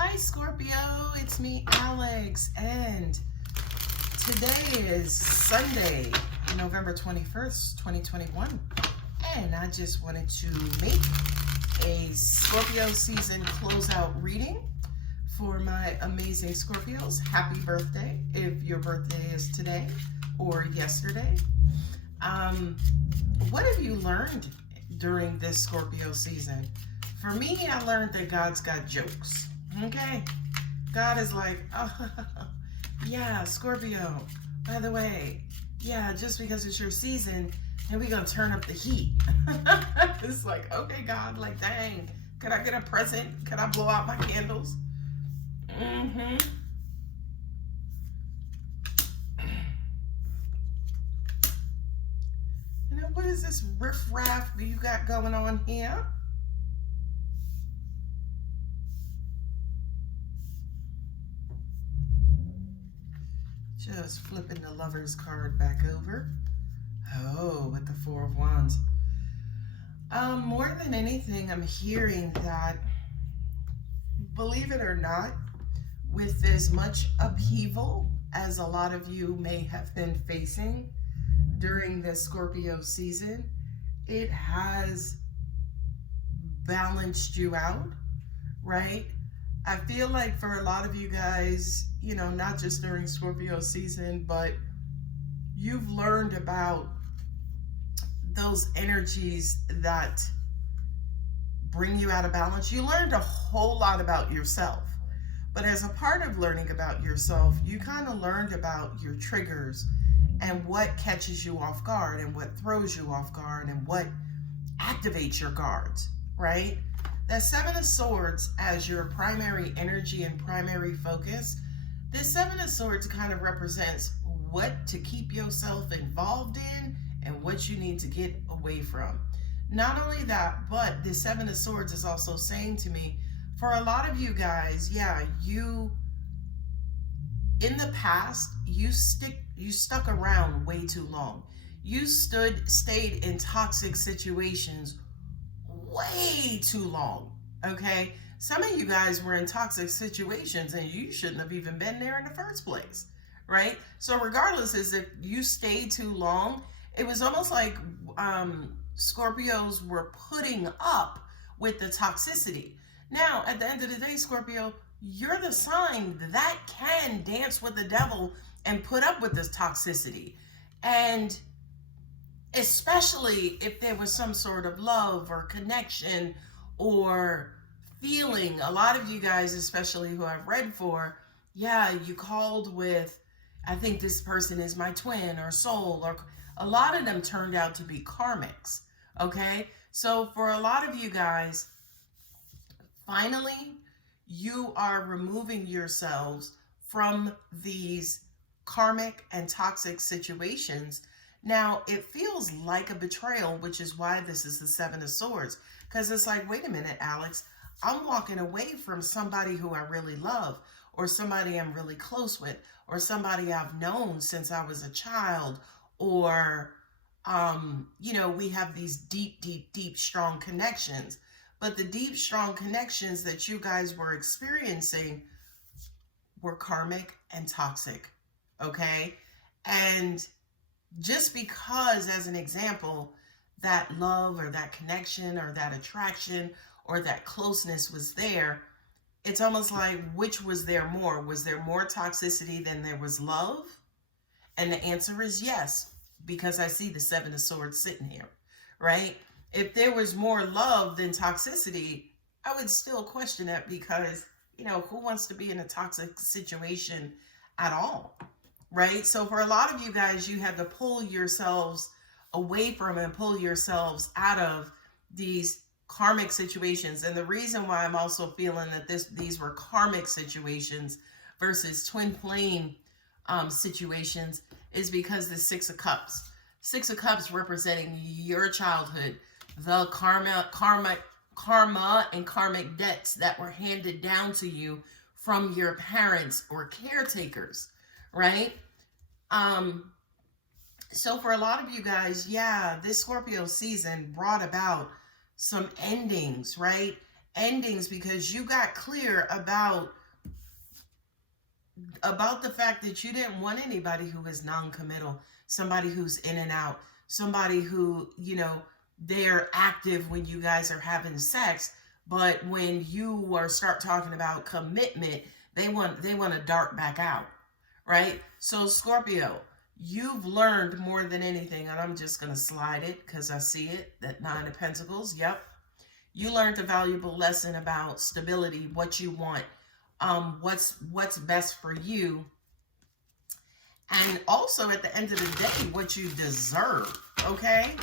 Hi Scorpio, it's me Alex, and today is Sunday, November 21st, 2021, and I just wanted to make a Scorpio season closeout reading for my amazing Scorpios. Happy birthday if your birthday is today or yesterday. What have you learned during this Scorpio season? For me, I learned that God's got jokes. Okay, God is like, oh, yeah, Scorpio, by the way, yeah, just because it's your season, and we're gonna turn up the heat. It's like, okay, God, like, dang, could I get a present? Could I blow out my candles? You know, what is this riffraff that you got going on here? Just flipping the Lover's card back over. Oh, with the Four of Wands. More than anything, I'm hearing that, believe it or not, with as much upheaval as a lot of you may have been facing during this Scorpio season, it has balanced you out, right? I feel like for a lot of you guys, you know, not just during Scorpio season, but you've learned about those energies that bring you out of balance. You learned a whole lot about yourself. But as a part of learning about yourself, you kind of learned about your triggers and what catches you off guard and what throws you off guard and what activates your guards, right? That Seven of Swords as your primary energy and primary focus, this Seven of Swords kind of represents what to keep yourself involved in and what you need to get away from. Not only that, but the Seven of Swords is also saying to me, for a lot of you guys, yeah, you, in the past, you stuck around way too long. You stayed in toxic situations way too long, okay? Some of you guys were in toxic situations and you shouldn't have even been there in the first place, right? So regardless, as if you stayed too long, it was almost like Scorpios were putting up with the toxicity. Now, at the end of the day, Scorpio, you're the sign that can dance with the devil and put up with this toxicity. And especially if there was some sort of love or connection or feeling. A lot of you guys, especially who I've read for, yeah, you called with, I think this person is my twin or soul, or a lot of them turned out to be karmics, okay? So for a lot of you guys, finally, you are removing yourselves from these karmic and toxic situations. Now, it feels like a betrayal, which is why this is the Seven of Swords. Because it's like, wait a minute, Alex, I'm walking away from somebody who I really love, or somebody I'm really close with, or somebody I've known since I was a child, or, you know, we have these deep, strong connections. But the deep, strong connections that you guys were experiencing were karmic and toxic, okay? And just because, as an example, that love or that connection or that attraction or that closeness was there, it's almost like, which was there more? Was there more toxicity than there was love? And the answer is yes, because I see the Seven of Swords sitting here, right? If there was more love than toxicity, I would still question that, because, you know, who wants to be in a toxic situation at all, right? So for a lot of you guys, you had to pull yourselves away from and pull yourselves out of these karmic situations. And the reason why I'm also feeling that these were karmic situations versus twin flame situations is because the Six of Cups. Six of Cups representing your childhood, the karma and karmic debts that were handed down to you from your parents or caretakers, right? So for a lot of you guys, yeah, this Scorpio season brought about some endings, right? endings because you got clear about the fact that you didn't want anybody who is non-committal, somebody who's in and out, somebody who, you know, they're active when you guys are having sex, but when you start talking about commitment, they want to dart back out, right? So Scorpio, you've learned more than anything, and I'm just going to slide it because I see it, that Nine of Pentacles. Yep. You learned a valuable lesson about stability, what you want, what's best for you, and also at the end of the day, what you deserve, okay?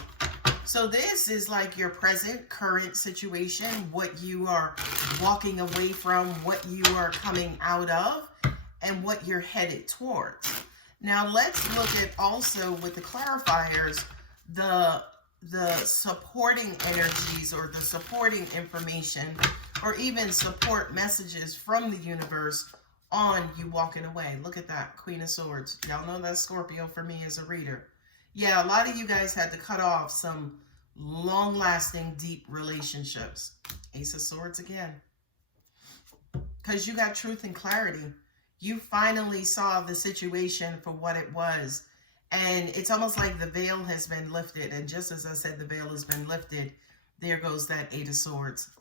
So this is like your present, current situation, what you are walking away from, what you are coming out of, and what you're headed towards. Now let's look at also with the clarifiers, the supporting energies or the supporting information or even support messages from the universe on you walking away. Look at that, Queen of Swords. Y'all know that's Scorpio for me as a reader. Yeah, a lot of you guys had to cut off some long-lasting, deep relationships. Ace of Swords again. Because you got truth and clarity. You finally saw the situation for what it was. And it's almost like the veil has been lifted. And just as I said, the veil has been lifted, there goes that Eight of Swords.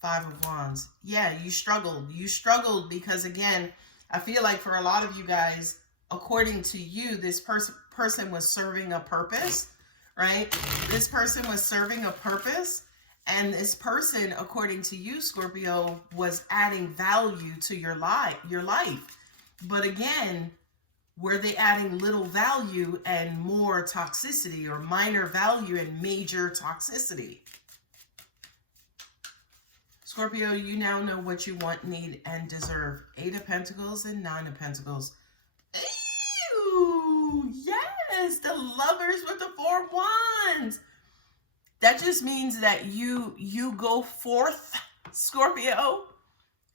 Five of Wands. Yeah, you struggled. You struggled because, again, I feel like for a lot of you guys, according to you, this person was serving a purpose, right? This person was serving a purpose. And this person, according to you, Scorpio, was adding value to your life. But again, were they adding little value and more toxicity, or minor value and major toxicity? Scorpio, you now know what you want, need, and deserve. Eight of Pentacles and Nine of Pentacles. Ew, yes, the Lovers with the Four of Wands. That just means that you go forth, Scorpio,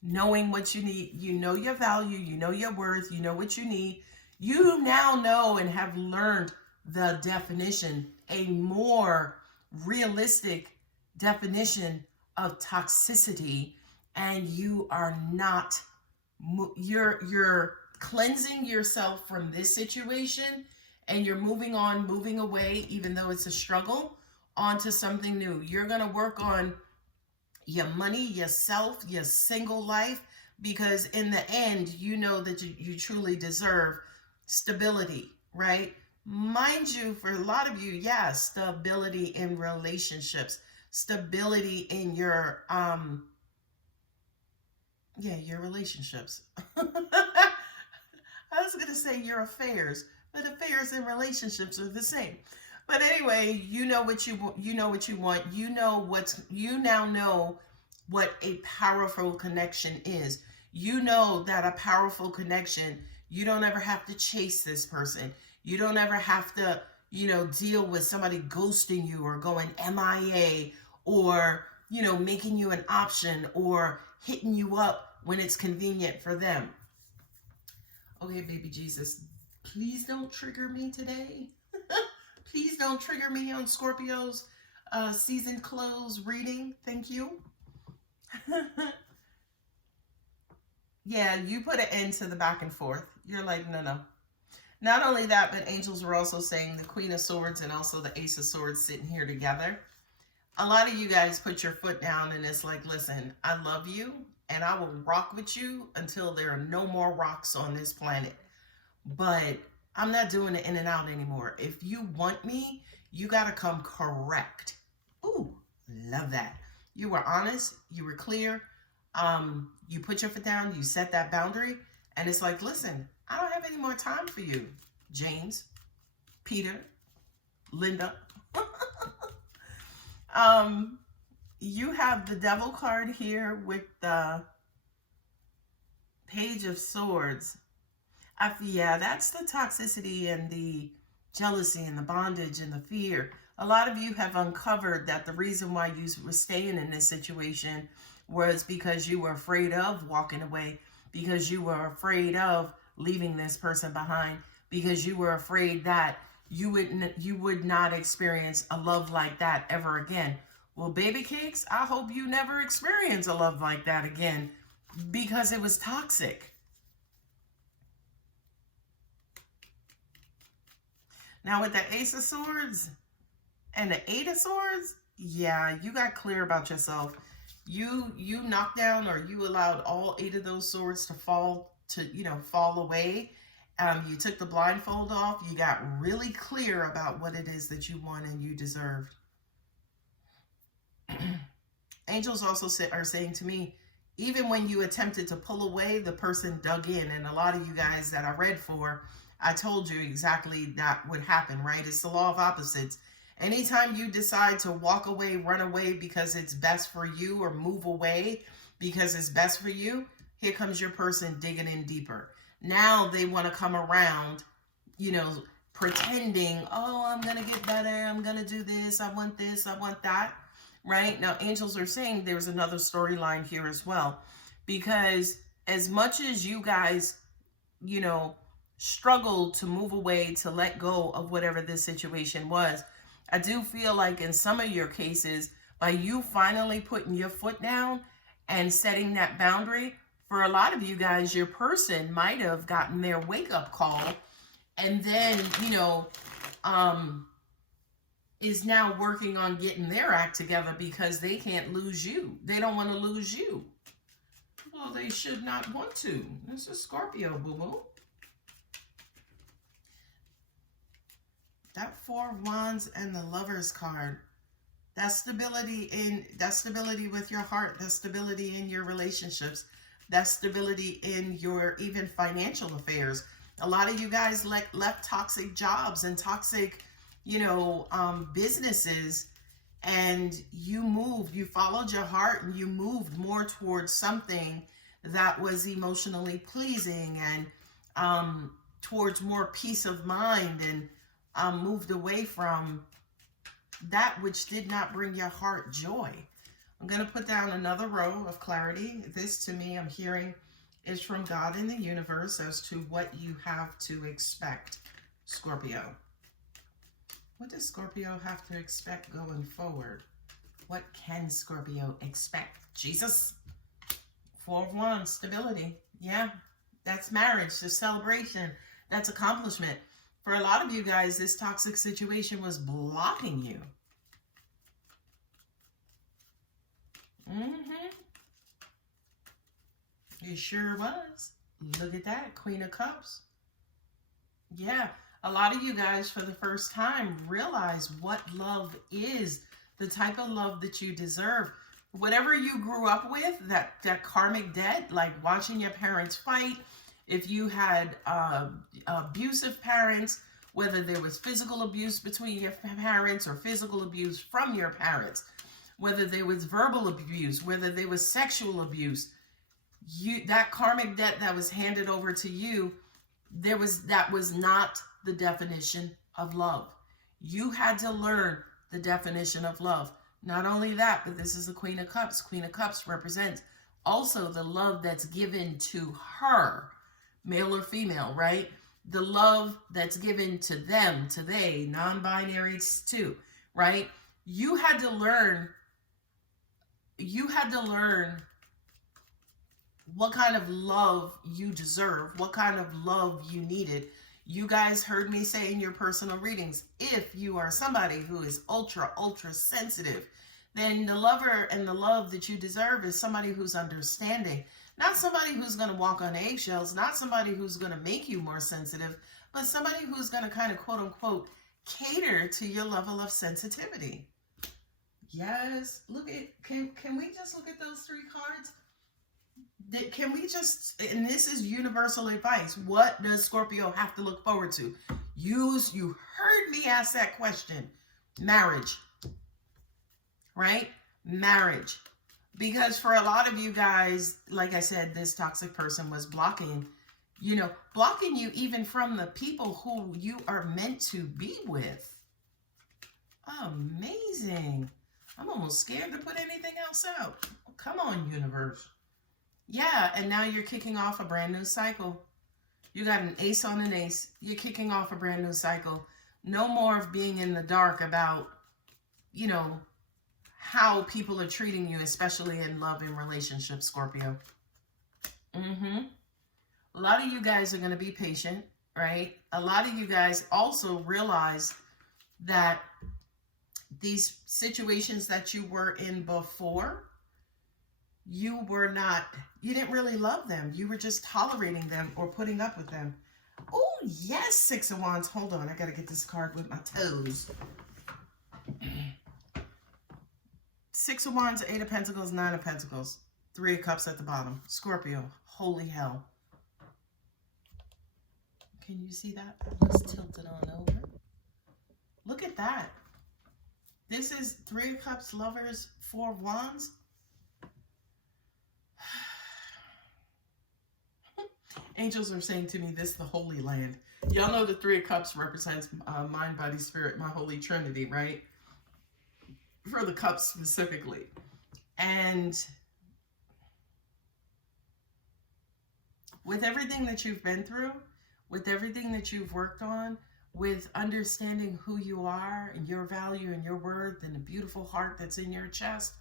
knowing what you need. You know your value, you know your worth, you know what you need. You now know and have learned the definition, a more realistic definition of toxicity, and you are not, you're cleansing yourself from this situation, and you're moving on, moving away, even though it's a struggle, onto something new. You're going to work on your money, yourself, your single life, because in the end, you know that you truly deserve stability, right? Mind you, for a lot of you, yeah, stability in relationships, stability in your, your relationships. I was going to say your affairs, but affairs and relationships are the same. But anyway, you know what you want. You know what you want. You now know what a powerful connection is. You know that a powerful connection, you don't ever have to chase this person. You don't ever have to, deal with somebody ghosting you or going MIA or, making you an option or hitting you up when it's convenient for them. Okay, baby Jesus, please don't trigger me today. Please don't trigger me on Scorpio's season close reading. Thank you. Yeah, you put an end to the back and forth. You're like, no. Not only that, but angels were also saying the Queen of Swords and also the Ace of Swords sitting here together. A lot of you guys put your foot down and it's like, listen, I love you and I will rock with you until there are no more rocks on this planet. But I'm not doing it in and out anymore. If you want me, you got to come correct. Ooh, love that. You were honest. You were clear. You put your foot down. You set that boundary. And it's like, listen, I don't have any more time for you, James, Peter, Linda. You have the Devil card here with the Page of Swords. Yeah, that's the toxicity and the jealousy and the bondage and the fear. A lot of you have uncovered that the reason why you were staying in this situation was because you were afraid of walking away, because you were afraid of leaving this person behind, because you were afraid that you would not experience a love like that ever again. Well, baby cakes, I hope you never experience a love like that again, because it was toxic. Now with the Ace of Swords and the Eight of Swords, yeah, you got clear about yourself. You knocked down, or you allowed all 8 of those swords to fall away. You took the blindfold off. You got really clear about what it is that you want and you deserved. Angels also are saying to me, even when you attempted to pull away, the person dug in. And a lot of you guys that I read for, I told you exactly that would happen, right? It's the law of opposites. Anytime you decide to walk away, run away because it's best for you, or move away because it's best for you, here comes your person digging in deeper. Now they want to come around, pretending, oh, I'm going to get better. I'm going to do this. I want that. Right? Now, angels are saying there's another storyline here as well. Because as much as you guys, struggled to move away, to let go of whatever this situation was, I do feel like in some of your cases, by you finally putting your foot down and setting that boundary, for a lot of you guys, your person might have gotten their wake-up call, and then, is now working on getting their act together because they can't lose you. They don't want to lose you. Well, they should not want to. This is Scorpio, boo-boo. That Four of Wands and the Lovers card. That's stability with your heart. That's stability in your relationships. That's stability in your even financial affairs. A lot of you guys left toxic jobs and toxic, businesses, and you followed your heart, and you moved more towards something that was emotionally pleasing, and towards more peace of mind, and moved away from that which did not bring your heart joy. I'm going to put down another row of clarity. This, to me, I'm hearing is from God in the universe as to what you have to expect, Scorpio. What does Scorpio have to expect going forward? What can Scorpio expect? Jesus. Four of Wands, stability. Yeah, that's marriage, the celebration. That's accomplishment. For a lot of you guys, this toxic situation was blocking you. It sure was. Look at that, Queen of Cups. Yeah, a lot of you guys for the first time realize what love is, the type of love that you deserve. Whatever you grew up with, that karmic debt, like watching your parents fight, if you had abusive parents, whether there was physical abuse between your parents or physical abuse from your parents, whether there was verbal abuse, whether there was sexual abuse, that karmic debt that was handed over to you, that was not the definition of love. You had to learn the definition of love. Not only that, but this is the Queen of Cups. Queen of Cups represents also the love that's given to her, male or female, right? The love that's given to them, to they, non-binary too, right? You had to learn what kind of love you deserve, what kind of love you needed. You guys heard me say in your personal readings, if you are somebody who is ultra sensitive, then the lover and the love that you deserve is somebody who's understanding. Not somebody who's going to walk on eggshells, not somebody who's going to make you more sensitive, but somebody who's going to kind of quote unquote cater to your level of sensitivity. Yes, look at, can we just look at those 3 cards? Can we just, and this is universal advice, what does Scorpio have to look forward to? You heard me ask that question. Marriage, right? Marriage. Because for a lot of you guys, like I said, this toxic person was blocking you even from the people who you are meant to be with. Amazing. I'm almost scared to put anything else out. Come on, universe. Yeah, and now you're kicking off a brand new cycle. You got an ace on an ace. You're kicking off a brand new cycle. No more of being in the dark about, how people are treating you, especially in love and relationships, Scorpio. A lot of you guys are going to be patient, right? A lot of you guys also realize that these situations that you were in before, you didn't really love them. You were just tolerating them or putting up with them. Oh, yes, Six of Wands. Hold on. I got to get this card with my toes. Six of Wands, Eight of Pentacles, Nine of Pentacles, Three of Cups at the bottom. Scorpio, holy hell. Can you see that? Let's tilt it on over. Look at that. This is Three of Cups, Lovers, Four of Wands. Angels are saying to me, this is the Holy Land. Y'all know the Three of Cups represents mind, body, spirit, my Holy Trinity, right? For the cups specifically. And with everything that you've been through, with everything that you've worked on, with understanding who you are and your value and your worth and the beautiful heart that's in your chest,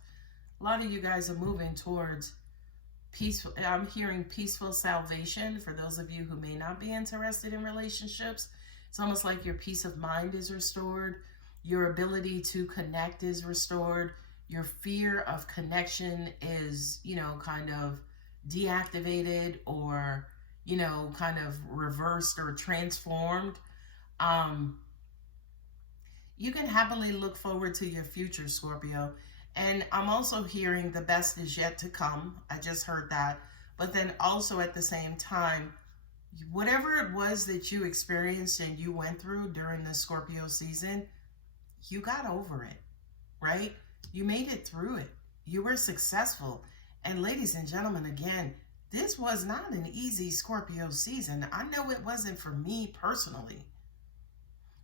a lot of you guys are moving towards peaceful. I'm hearing peaceful salvation for those of you who may not be interested in relationships. It's almost like your peace of mind is restored. Your ability to connect is restored. Your fear of connection is, kind of deactivated or, kind of reversed or transformed. You can happily look forward to your future, Scorpio. And I'm also hearing the best is yet to come. I just heard that. But then also at the same time, whatever it was that you experienced and you went through during the Scorpio season, you got over it, right? You made it through it. You were successful. And ladies and gentlemen, again, this was not an easy Scorpio season. I know it wasn't for me personally.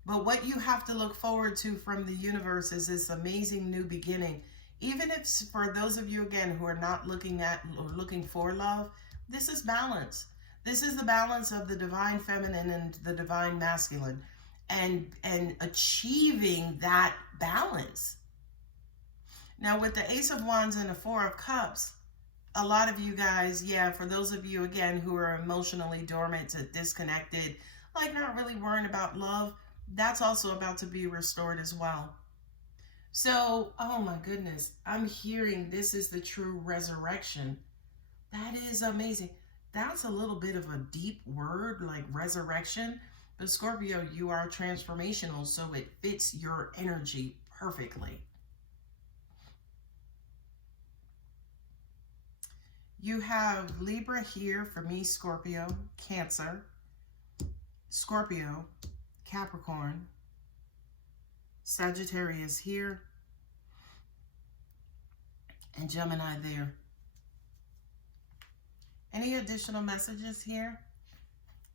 But what you have to look forward to from the universe is this amazing new beginning. Even if for those of you, again, who are not looking at or looking for love, this is balance. This is the balance of the divine feminine and the divine masculine. And achieving that balance. Now with the Ace of Wands and the Four of Cups, a lot of you guys, for those of you, again, who are emotionally dormant, disconnected, like not really worrying about love, that's also about to be restored as well. So, oh my goodness, I'm hearing this is the true resurrection. That is amazing. That's a little bit of a deep word, like resurrection. But Scorpio, you are transformational, so it fits your energy perfectly. You have Libra here for me, Scorpio, Cancer, Scorpio, Capricorn, Sagittarius here, and Gemini there. Any additional messages here?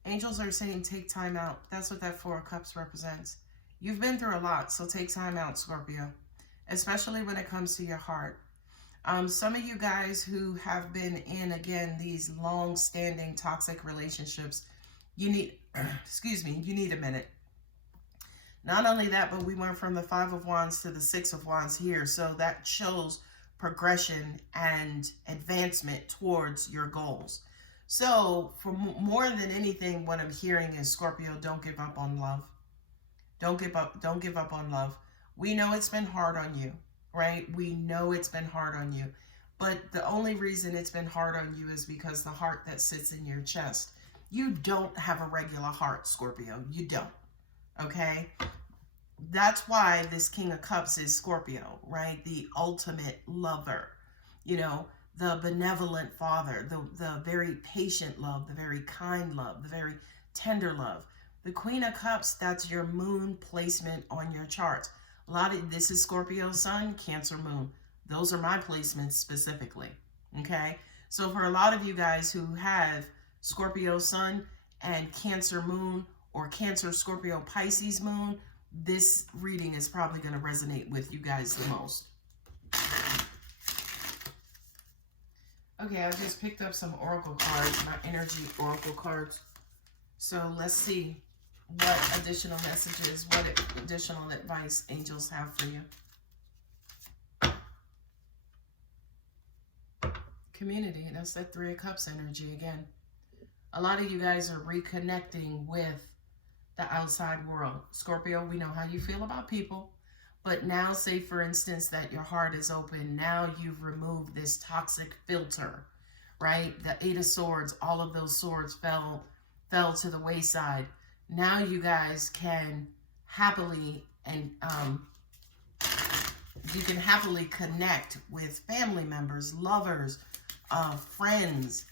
Angels are saying take time out. That's what that Four of Cups represents. You've been through a lot, so take time out, Scorpio, especially when it comes to your heart. Some of you guys who have been in, again, these long-standing toxic relationships, you need, you need a minute. Not only that, but we went from the Five of Wands to the Six of Wands here, so that shows progression and advancement towards your goals. So for more than anything, what I'm hearing is, Scorpio, don't give up on love. Don't give up on love. We know it's been hard on you, right? We know it's been hard on you. But the only reason it's been hard on you is because the heart that sits in your chest. You don't have a regular heart, Scorpio. You don't, okay? That's why this King of Cups is Scorpio, right? The ultimate lover, the benevolent father, the very patient love, the very kind love, the very tender love. The Queen of Cups, that's your moon placement on your charts. This is Scorpio Sun, Cancer Moon. Those are my placements specifically, okay? So for a lot of you guys who have Scorpio Sun and Cancer Moon, or Cancer, Scorpio, Pisces Moon, this reading is probably going to resonate with you guys the most. Okay, I just picked up some oracle cards, my energy oracle cards. So let's see what additional messages, what additional advice angels have for you. community. That's that Three of Cups energy again. A lot of you guys are reconnecting with the outside world. Scorpio, we know how you feel about people. But now, say for instance that your heart is open. Now you've removed this toxic filter, right? The Eight of Swords, all of those swords fell to the wayside. Now you guys can happily you can happily connect with family members, lovers, friends.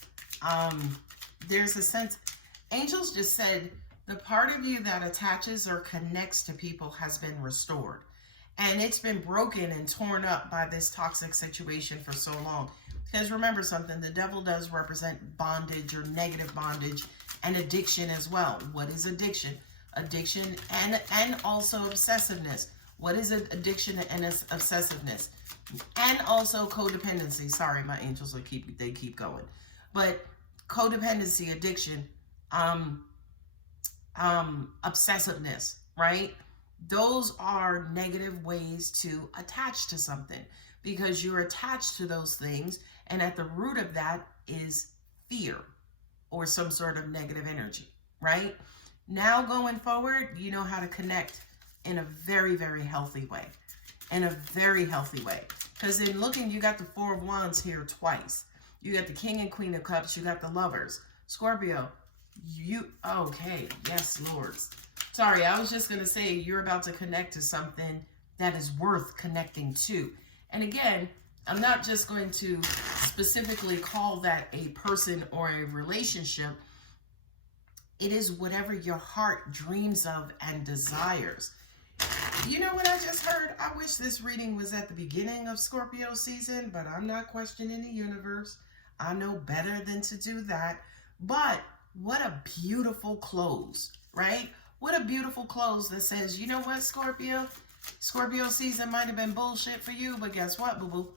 There's a sense, angels just said, the part of you that attaches or connects to people has been restored. And it's been broken and torn up by this toxic situation for so long. Because remember something, the devil does represent bondage or negative bondage and addiction as well. What is addiction? Addiction and also obsessiveness. What is addiction and obsessiveness? And also codependency. Sorry, my angels they keep going. But codependency, addiction, obsessiveness, right? Those are negative ways to attach to something because you're attached to those things, and at the root of that is fear or some sort of negative energy, right? Now going forward, you know how to connect in a very, very healthy way. In a very healthy way. Because in looking, you got the Four of Wands here twice. You got the King and Queen of Cups. You got the Lovers. Scorpio, okay, yes, Lords. Sorry, I was just going to say you're about to connect to something that is worth connecting to. And again, I'm not just going to specifically call that a person or a relationship. It is whatever your heart dreams of and desires. You know what I just heard? I wish this reading was at the beginning of Scorpio season, but I'm not questioning the universe. I know better than to do that. But what a beautiful close, right? What a beautiful close that says, you know what, Scorpio? Scorpio season might have been bullshit for you, but guess what, boo-boo?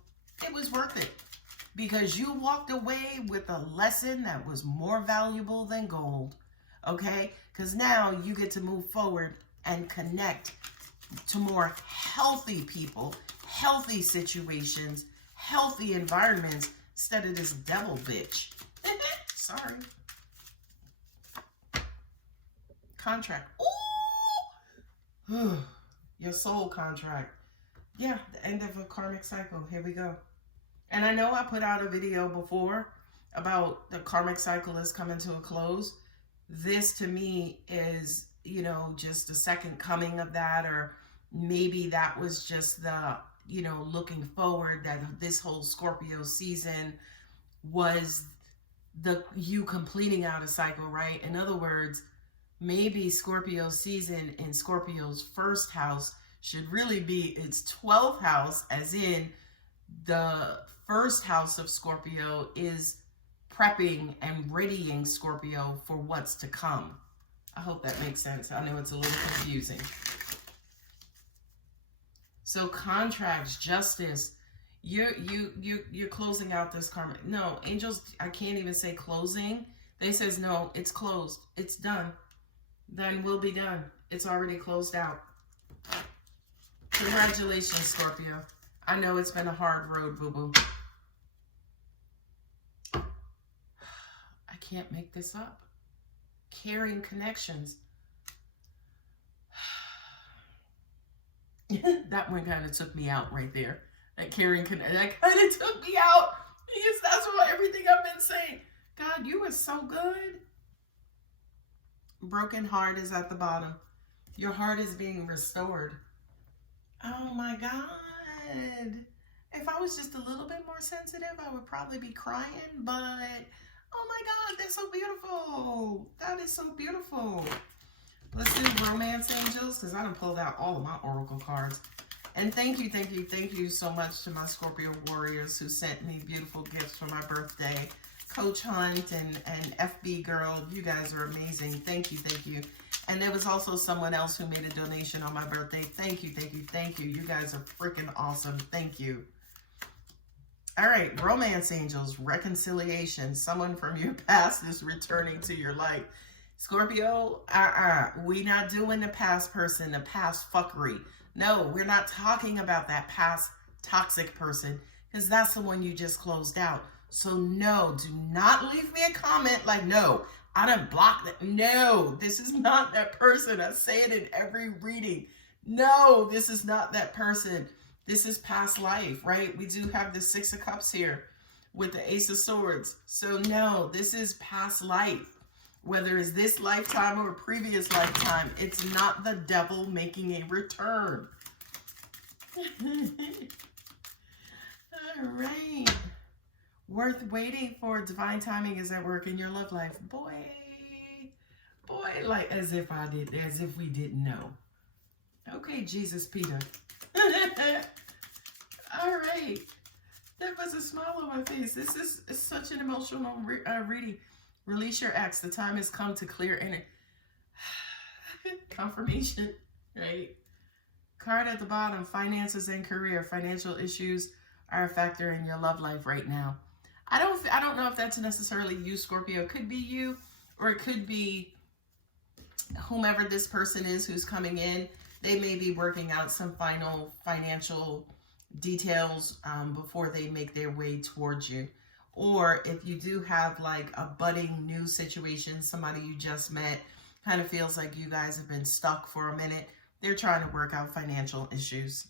It was worth it. Because you walked away with a lesson that was more valuable than gold, okay? Because now you get to move forward and connect to more healthy people, healthy situations, healthy environments, instead of this devil bitch. Sorry. Contract. Ooh! Your soul contract. Yeah, the end of a karmic cycle. Here we go. And I know I put out a video before about the karmic cycle is coming to a close. This to me is, you know, just the second coming of that, or maybe that was just the, you know, looking forward that this whole Scorpio season was you completing out a cycle, right? In other words, maybe Scorpio season in Scorpio's first house should really be its 12th house, as in the first house of Scorpio is prepping and readying Scorpio for what's to come. I hope that makes sense. I know it's a little confusing. So contracts, justice, you're closing out this karma. No, angels, I can't even say closing. They says no, it's closed. It's done. Then will be done. It's already closed out. Congratulations, Scorpio. I know it's been a hard road, boo-boo. I can't make this up. Caring connections. That one kind of took me out right there. That caring connection, that kind of took me out. Because that's what everything I've been saying. God, you are so good. Broken heart is at the bottom. Your heart is being restored. Oh my God. If I was just a little bit more sensitive, I would probably be crying, but oh my God, that's so beautiful. That is so beautiful. Let's do romance angels, because I done pulled out all of my oracle cards. And thank you so much to my Scorpio warriors who sent me beautiful gifts for my birthday. Coach Hunt and FB Girl, you guys are amazing. Thank you. And there was also someone else who made a donation on my birthday. Thank you. You guys are freaking awesome. Thank you. All right, romance angels, reconciliation. Someone from your past is returning to your life. Scorpio, we not doing the past person, the past fuckery. No, we're not talking about that past toxic person, because that's the one you just closed out. So no, do not leave me a comment like, no, I done blocked that. No, this is not that person. I say it in every reading. No, this is not that person. This is past life, right? We do have the Six of Cups here with the Ace of Swords. So no, this is past life. Whether it's this lifetime or a previous lifetime, it's not the devil making a return. All right. Worth waiting for. Divine timing is at work in your love life. Boy, like as if we didn't know. Okay, Jesus Peter. All right. That was a smile on my face. This is such an emotional reading. Release your ex. The time has come to clear energy. Confirmation, right? Card at the bottom, finances and career. Financial issues are a factor in your love life right now. I don't know if that's necessarily you, Scorpio. It could be you, or it could be whomever this person is who's coming in. They may be working out some final financial details before they make their way towards you. Or if you do have like a budding new situation, somebody you just met, kind of feels like you guys have been stuck for a minute. They're trying to work out financial issues.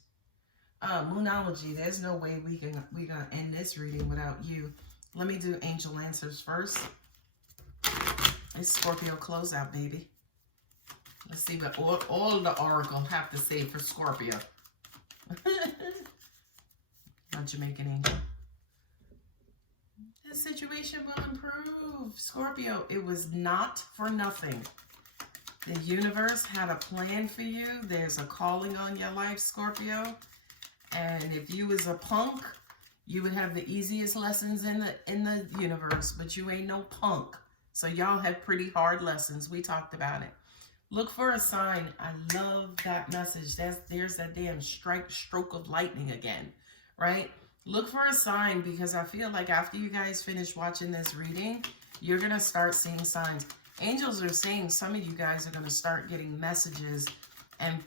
Moonology, there's no way we're gonna end this reading without you. Let me do angel answers first. It's Scorpio closeout, baby. Let's see what all the oracle have to say for Scorpio. My Jamaican angel. The situation will improve. Scorpio, it was not for nothing. The universe had a plan for you. There's a calling on your life, Scorpio. And if you was a punk, you would have the easiest lessons in the universe, but you ain't no punk. So y'all have pretty hard lessons. We talked about it. Look for a sign. I love that message. There's that damn stroke of lightning again, right? Look for a sign, because I feel like after you guys finish watching this reading, you're going to start seeing signs. Angels are saying some of you guys are going to start getting messages, and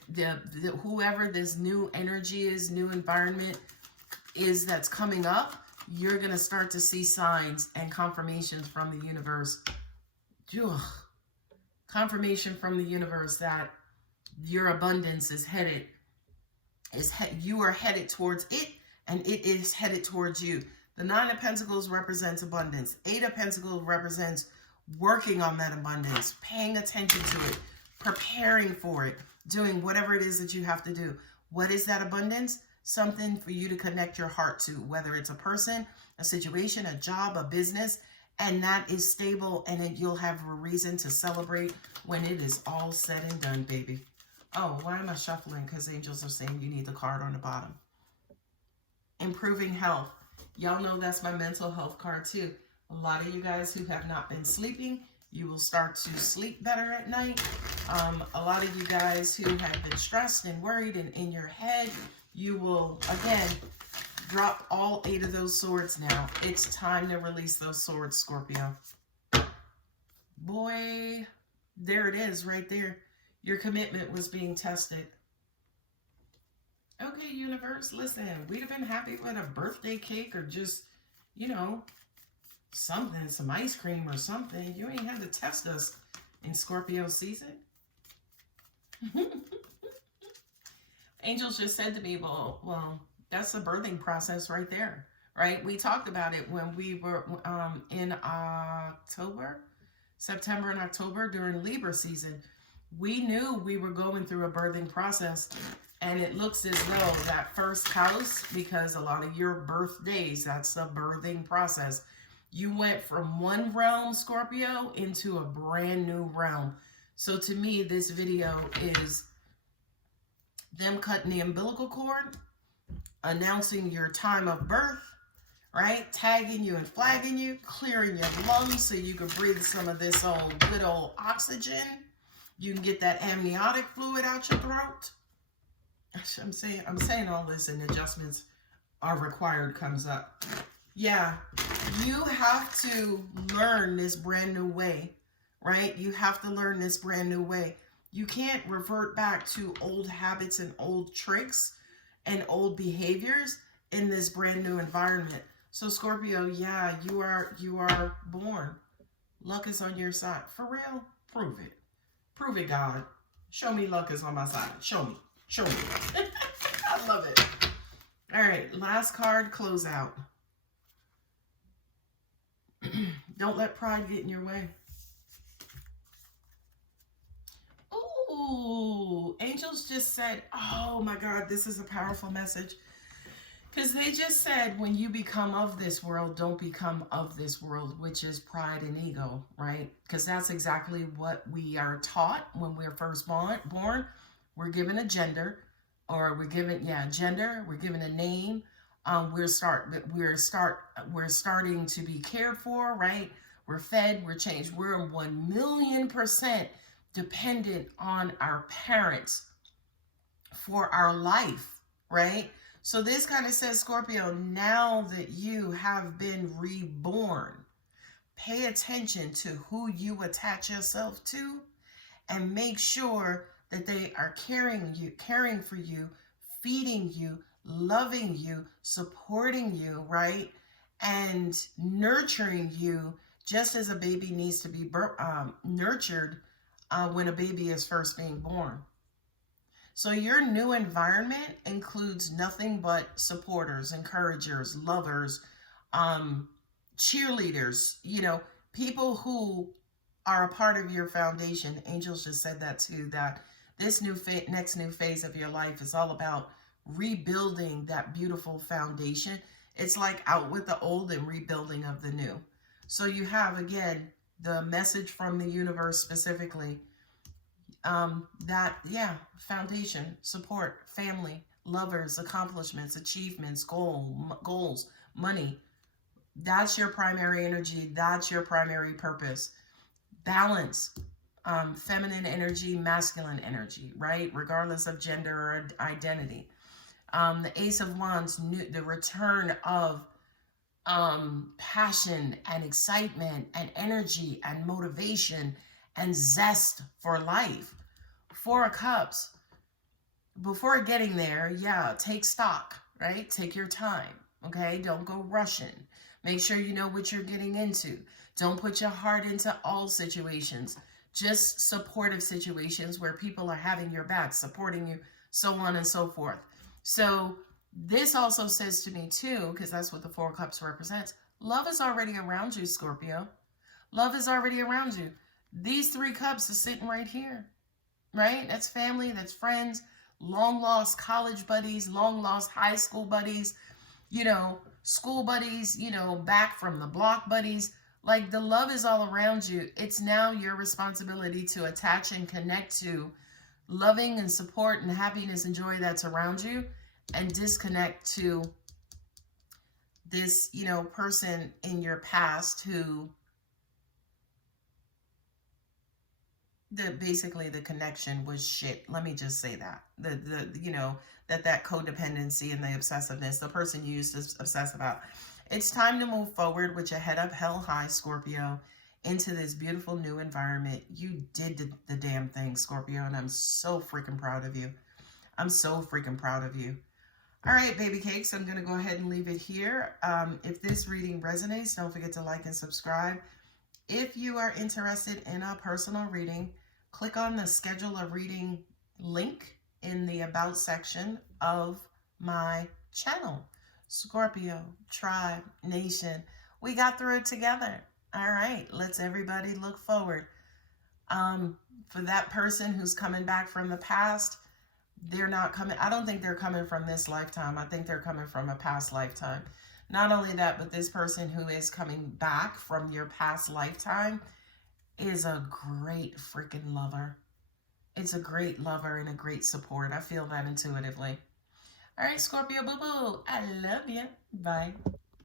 whoever this new energy is, new environment is that's coming up, you're going to start to see signs and confirmations from the universe. Ugh. Confirmation from the universe that your abundance is you are headed towards it, and it is headed towards you. The Nine of Pentacles represents abundance. Eight of Pentacles represents working on that abundance, paying attention to it, preparing for it, doing whatever it is that you have to do. What is that abundance? Something for you to connect your heart to, whether it's a person, a situation, a job, a business, and that is stable, and you'll have a reason to celebrate when it is all said and done, baby. Oh, why am I shuffling? Because angels are saying you need the card on the bottom. Improving health. Y'all know that's my mental health card too. A lot of you guys who have not been sleeping, you will start to sleep better at night. A lot of you guys who have been stressed and worried and in your head, you will, again, drop all 8 of those swords now. It's time to release those swords, Scorpio. Boy, there it is right there. Your commitment was being tested. Okay, universe, listen, we'd have been happy with a birthday cake or just, you know, something, some ice cream or something. You ain't had to test us in Scorpio season. Angels just said to me, well, that's the birthing process right there, right? We talked about it when we were in September and October during Libra season. We knew we were going through a birthing process, and it looks as though that first house, because a lot of your birthdays, that's the birthing process. You went from one realm, Scorpio, into a brand new realm. So to me, this video is them cutting the umbilical cord, announcing your time of birth, right? Tagging you and flagging you, clearing your lungs so you can breathe some of this good old oxygen. You can get that amniotic fluid out your throat. I'm saying all this, and adjustments are required comes up. Yeah, you have to learn this brand new way, right? You have to learn this brand new way. You can't revert back to old habits and old tricks and old behaviors in this brand new environment. So Scorpio, yeah, you are born. Luck is on your side. For real? Prove it. Prove it, God. Show me luck is on my side. Show me. Show me. I love it. All right, last card, closeout. Don't let pride get in your way. Ooh, angels just said, oh my God, this is a powerful message. Because they just said, when you become of this world, don't become of this world, which is pride and ego, right? Because that's exactly what we are taught when we're first born. We're given a gender, or we're given, gender. We're given a name. We're starting to be cared for, right? We're fed, we're changed. We're 1,000,000% dependent on our parents for our life, right? So this kind of says, Scorpio, now that you have been reborn, pay attention to who you attach yourself to and make sure that they are caring for you, feeding you, loving you, supporting you, right? And nurturing you just as a baby needs to be nurtured when a baby is first being born. So your new environment includes nothing but supporters, encouragers, lovers, cheerleaders, people who are a part of your foundation. Angels just said that too, that this next new phase of your life is all about rebuilding that beautiful foundation. It's like out with the old and rebuilding of the new. So you have, again, the message from the universe specifically, foundation, support, family, lovers, accomplishments, achievements, goals, money. That's your primary energy. That's your primary purpose. Balance, feminine energy, masculine energy, right? Regardless of gender or identity. The Ace of Wands, the return of passion and excitement and energy and motivation and zest for life. Four of Cups. Before getting there, take stock, right? Take your time, okay? Don't go rushing. Make sure you know what you're getting into. Don't put your heart into all situations. Just supportive situations where people are having your back, supporting you, so on and so forth. So this also says to me too, because that's what the Four of Cups represents, love is already around you, Scorpio. Love is already around you. These three cups are sitting right here, right? That's family, that's friends, long lost college buddies, long lost high school buddies, school buddies, back from the block buddies. Like, the love is all around you. It's now your responsibility to attach and connect to loving and support and happiness and joy that's around you, and disconnect to this, person in your past who basically the connection was shit. Let me just say that. That codependency and the obsessiveness, the person you used to obsess about. It's time to move forward with your head up held high, Scorpio, into this beautiful new environment. You did the damn thing, Scorpio, and I'm so freaking proud of you. I'm so freaking proud of you. All right, baby cakes, I'm going to go ahead and leave it here. If this reading resonates, don't forget to like and subscribe. If you are interested in a personal reading, click on the schedule a reading link in the about section of my channel. Scorpio, tribe, nation, we got through it together. All right, let's everybody look forward. For that person who's coming back from the past, they're not coming. I don't think they're coming from this lifetime. I think they're coming from a past lifetime. Not only that, but this person who is coming back from your past lifetime is a great freaking lover. It's a great lover and a great support. I feel that intuitively. All right, Scorpio boo-boo, I love you. Bye.